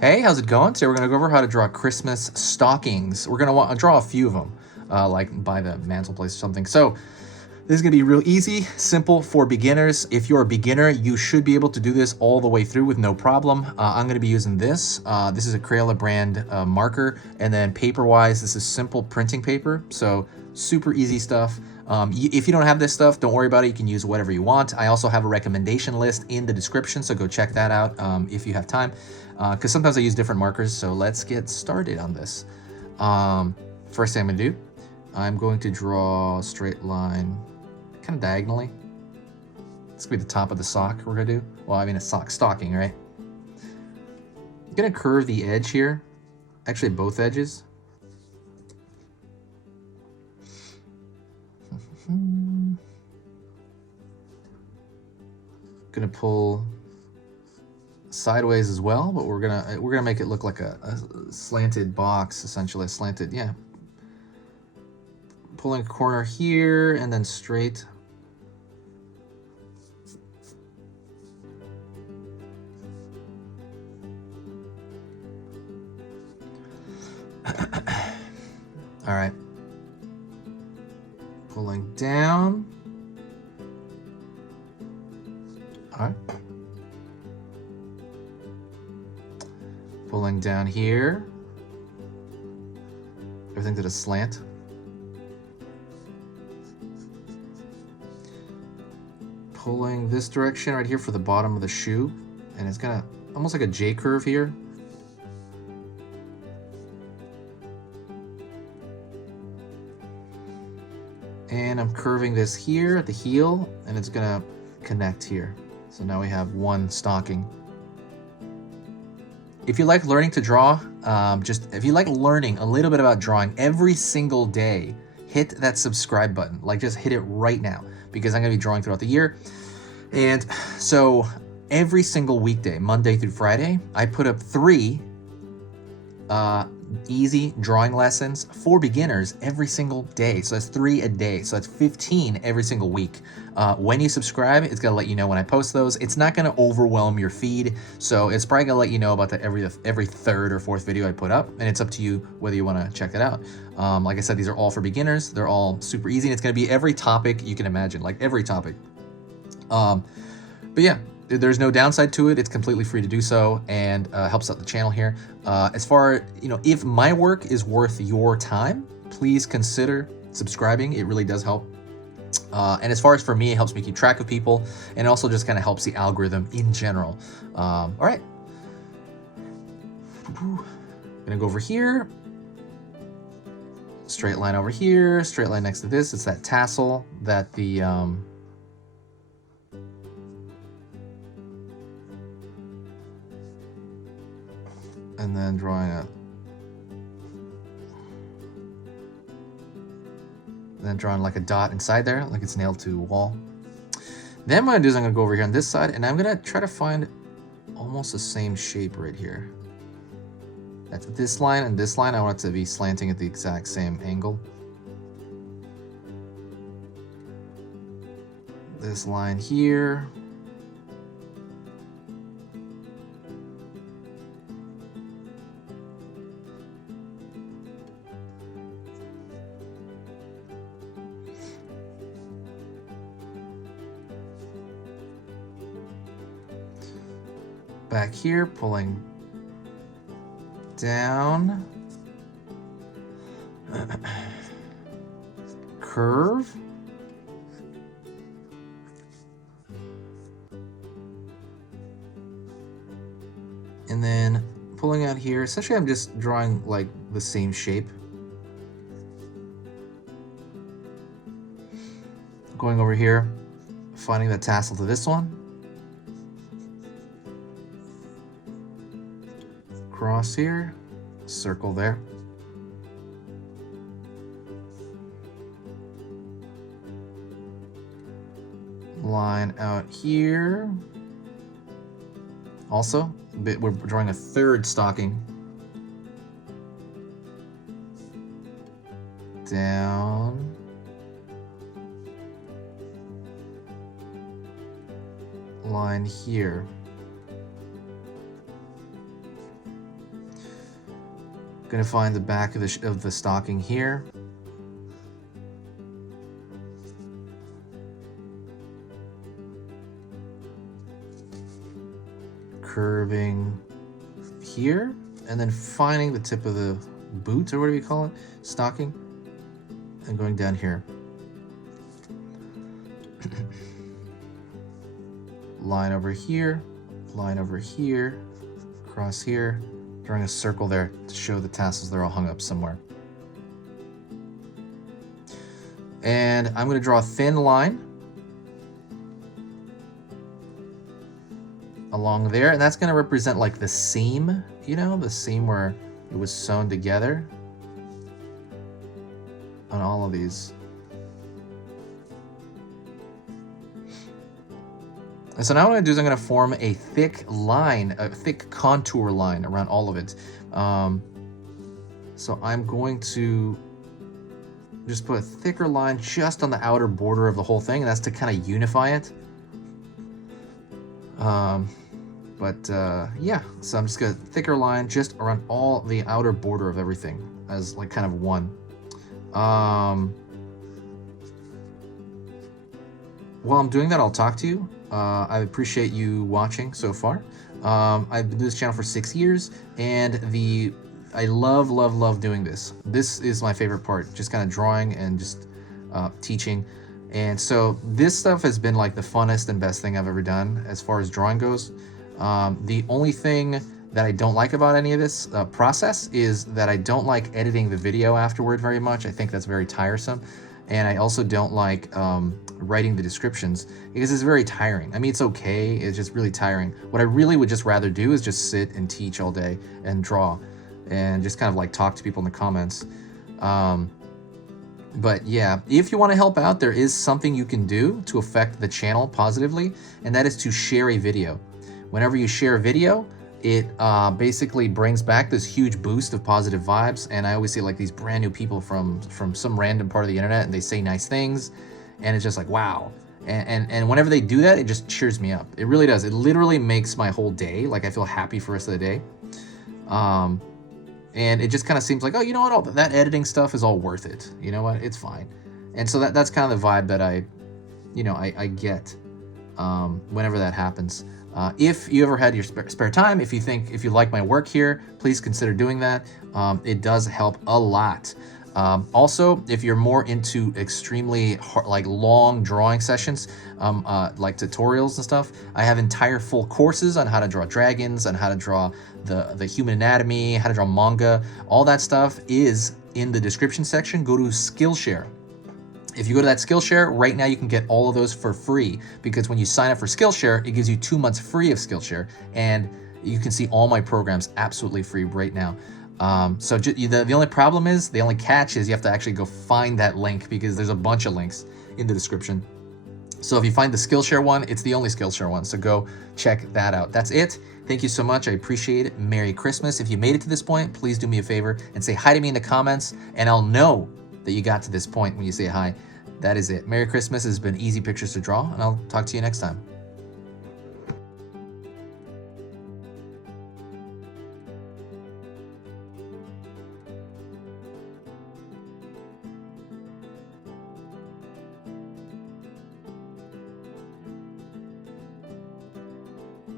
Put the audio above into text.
Hey, how's it going? Today we're going to go over how to draw Christmas stockings. We're going to want to draw a few of them, like by the mantelpiece or something. So this is going to be real easy, simple for beginners. If you're a beginner, you should be able to do this all the way through with no problem. I'm going to be using this. This is a Crayola brand marker. And then paper-wise, this is simple printing paper. So super easy stuff. If you don't have this stuff, don't worry about it. You can use whatever you want. I also have a recommendation list in the description, so go check that out if you have time. Because sometimes I use different markers, so let's get started on this. First thing I'm gonna do, I'm going to draw a straight line kind of diagonally. It's gonna be the top of the sock we're gonna do. Well, I mean a stocking, right? I'm gonna curve the edge here, actually both edges. Gonna pull sideways as well, but we're gonna make it look like a slanted box, essentially a slanted, yeah. Pulling a corner here and then straight. All right. Pulling down. All right. Pulling down here. Everything to the slant. Pulling this direction right here for the bottom of the shoe. And it's gonna, almost like a J curve here. And I'm curving this here at the heel, and it's gonna connect here. So now we have one stocking. If you like learning to draw, if you like learning a little bit about drawing every single day, hit that subscribe button. Like, just hit it right now, because I'm gonna be drawing throughout the year. And so every single weekday, Monday through Friday, I put up 3 easy drawing lessons for beginners every single day. So that's 3 a day. So that's 15 every single week. When you subscribe, it's gonna let you know when I post those. It's not gonna overwhelm your feed, so it's probably gonna let you know about the every third or fourth video I put up, and it's up to you whether you want to check it out. Like I said, these are all for beginners. They're all super easy, and it's gonna be every topic you can imagine, like every topic. But yeah, there's no downside to it. It's completely free to do so, and helps out the channel here. As far, if my work is worth your time, please consider subscribing. It really does help. And as far as for me, it helps me keep track of people, and it also just kind of helps the algorithm in general. All right. Gonna go over here. Straight line over here, straight line next to this. It's that tassel that the... and then drawing a... then drawing like a dot inside there, like it's nailed to a wall. Then what I'm gonna do is I'm gonna go over here on this side, and I'm gonna try to find almost the same shape right here. That's this line and this line. I want it to be slanting at the exact same angle. This line here. Back here, pulling down, curve, and then pulling out here. Essentially, I'm just drawing like the same shape. Going over here, finding the tassel to this one. Cross here, circle there. Line out here. Also, we're drawing a third stocking. Down. Line here. Gonna find the back of the stocking here. Curving here, and then finding the tip of the boot, or whatever you call it, stocking, and going down here. Line over here, across here, drawing a circle there to show the tassels they're all hung up somewhere. And I'm going to draw a thin line along there, and that's going to represent like the seam, you know, the seam where it was sewn together on all of these. And so now what I'm going to do is I'm going to form a thick line, a thick contour line around all of it. So I'm going to just put a thicker line just on the outer border of the whole thing, and that's to kind of unify it. Yeah, so I'm just gonna thicker line just around all the outer border of everything as like kind of one. While I'm doing that, I'll talk to you. I appreciate you watching so far. I've been doing this channel for 6 years, and I love doing this. This is my favorite part, just kind of drawing and just teaching. And so this stuff has been like the funnest and best thing I've ever done as far as drawing goes. The only thing that I don't like about any of this process is that I don't like editing the video afterward very much. I think that's very tiresome. And I also don't like writing the descriptions because it's very tiring. I mean, it's okay, it's just really tiring. What I really would just rather do is just sit and teach all day and draw and just kind of like talk to people in the comments. But yeah, if you want to help out, there is something you can do to affect the channel positively, and that is to share a video. Whenever you share a video, it basically brings back this huge boost of positive vibes. And I always see like these brand new people from some random part of the internet, and they say nice things, and it's just like, wow. And whenever they do that, it just cheers me up. It really does. It literally makes my whole day. Like, I feel happy for the rest of the day. And it just kind of seems like, oh, you know what, all that editing stuff is all worth it. You know what, it's fine. And so that's kind of the vibe that I get whenever that happens. If you ever had your spare time, if you like my work here, please consider doing that. It does help a lot. Also, if you're more into extremely like long drawing sessions, like tutorials and stuff, I have entire full courses on how to draw dragons, on how to draw the human anatomy, how to draw manga. All that stuff is in the description section. Go to Skillshare. If you go to that Skillshare, right now you can get all of those for free, because when you sign up for Skillshare, it gives you 2 months free of Skillshare, and you can see all my programs absolutely free right now. So the only problem is, the only catch is you have to actually go find that link, because there's a bunch of links in the description. So if you find the Skillshare one, it's the only Skillshare one. So go check that out. That's it. Thank you so much. I appreciate it. Merry Christmas. If you made it to this point, please do me a favor and say hi to me in the comments, and I'll know that you got to this point when you say hi. That is it. Merry Christmas. Has been easy pictures to draw, and I'll talk to you next time.